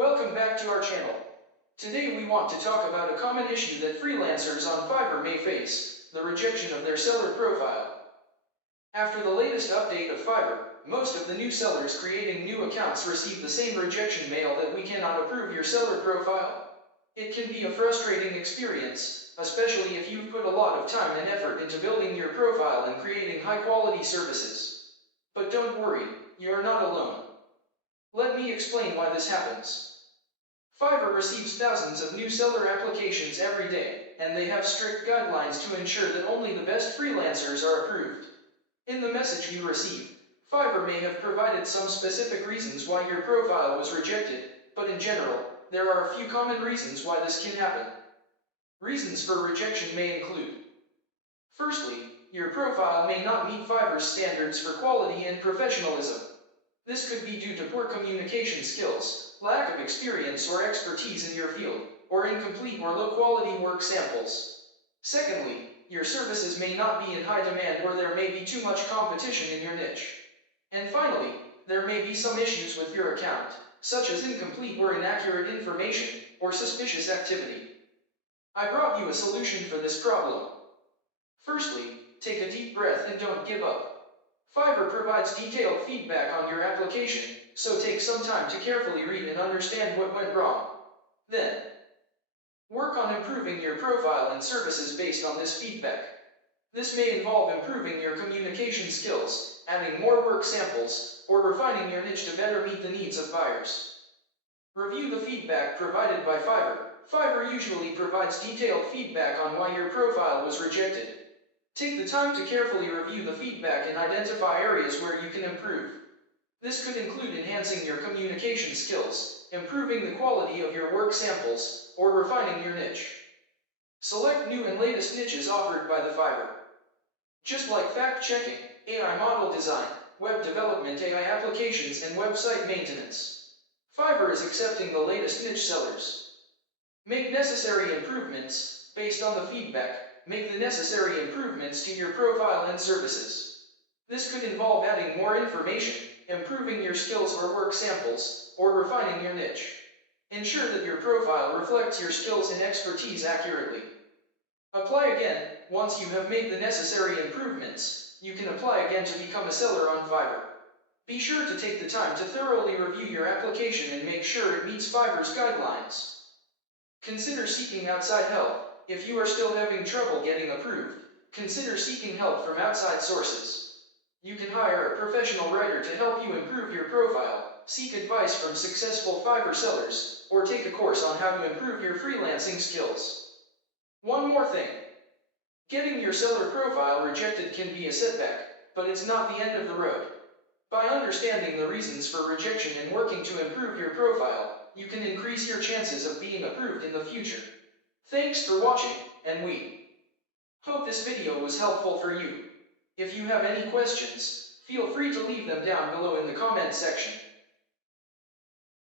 Welcome back to our channel. Today we want to talk about a common issue that freelancers on Fiverr may face, the rejection of their seller profile. After the latest update of Fiverr, most of the new sellers creating new accounts receive the same rejection mail that we cannot approve your seller profile. It can be a frustrating experience, especially if you've put a lot of time and effort into building your profile and creating high-quality services. But don't worry, you're not alone. Let me explain why this happens. Fiverr receives thousands of new seller applications every day, and they have strict guidelines to ensure that only the best freelancers are approved. In the message you receive, Fiverr may have provided some specific reasons why your profile was rejected, but in general, there are a few common reasons why this can happen. Reasons for rejection may include: firstly, your profile may not meet Fiverr's standards for quality and professionalism. This could be due to poor communication skills, lack of experience or expertise in your field, or incomplete or low-quality work samples. Secondly, your services may not be in high demand, or there may be too much competition in your niche. And finally, there may be some issues with your account, such as incomplete or inaccurate information, or suspicious activity. I brought you a solution for this problem. Firstly, take a deep breath and don't give up. Fiverr provides detailed feedback on your application, so take some time to carefully read and understand what went wrong. Then, work on improving your profile and services based on this feedback. This may involve improving your communication skills, adding more work samples, or refining your niche to better meet the needs of buyers. Review the feedback provided by Fiverr. Fiverr usually provides detailed feedback on why your profile was rejected. Take the time to carefully review the feedback and identify areas where you can improve. This could include enhancing your communication skills, improving the quality of your work samples, or refining your niche. Select new and latest niches offered by the Fiverr. Just like fact-checking, AI model design, web development, AI applications, and website maintenance, Fiverr is accepting the latest niche sellers. Make necessary improvements based on the feedback. Make the necessary improvements to your profile and services. This could involve adding more information, improving your skills or work samples, or refining your niche. Ensure that your profile reflects your skills and expertise accurately. Apply again. Once you have made the necessary improvements, you can apply again to become a seller on Fiverr. Be sure to take the time to thoroughly review your application and make sure it meets Fiverr's guidelines. Consider seeking outside help. If you are still having trouble getting approved, consider seeking help from outside sources. You can hire a professional writer to help you improve your profile, seek advice from successful Fiverr sellers, or take a course on how to improve your freelancing skills. One more thing. Getting your seller profile rejected can be a setback, but it's not the end of the road. By understanding the reasons for rejection and working to improve your profile, you can increase your chances of being approved in the future. Thanks for watching, and we hope this video was helpful for you. If you have any questions, feel free to leave them down below in the comment section.